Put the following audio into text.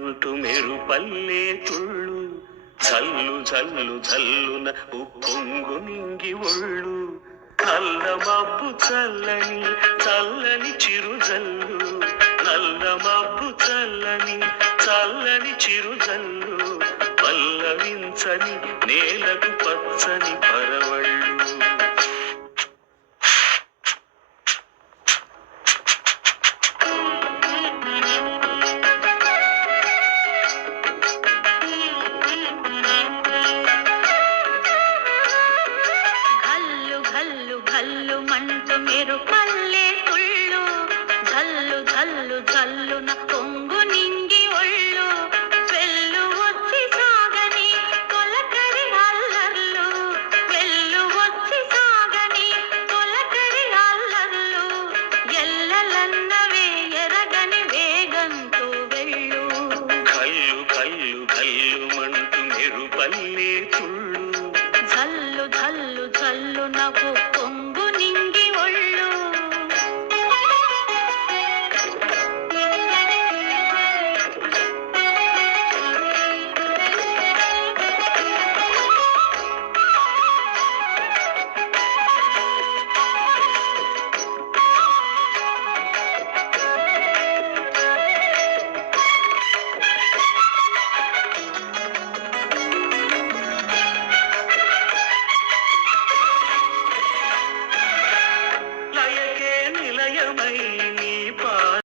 మెరు మెరుపల్లే తుళ్ళు చల్లు చల్లు చల్లున ఉప్పొంగు నింగి ఒళ్ళు. నల్ల మబ్బు చల్లని చల్లని చిరుజల్లు. నల్ల మబ్బు చల్లని చల్లని చిరుజల్లు. పల్లవించని నేలకు పచ్చని పరవళ్ళు. తుళ్ళు మంట మీరు పల్లె తుళ్ళు జల్లు జల్లు జల్లు నా కొంగు నింగి ఒళ్ళు. వెళ్ళు వచ్చి సాగని కొలకరి అల్లర్లు. వెళ్ళు వచ్చి సాగని కొలకరి అల్లర్లు. ఎల్లలన్నవే ఎరగని వేగంతో వెళ్ళు. కళ్ళు కళ్ళు కళ్ళు మంటు మీరు పల్లె తుళ్ళు జల్లు జల్లు జల్లు నాకు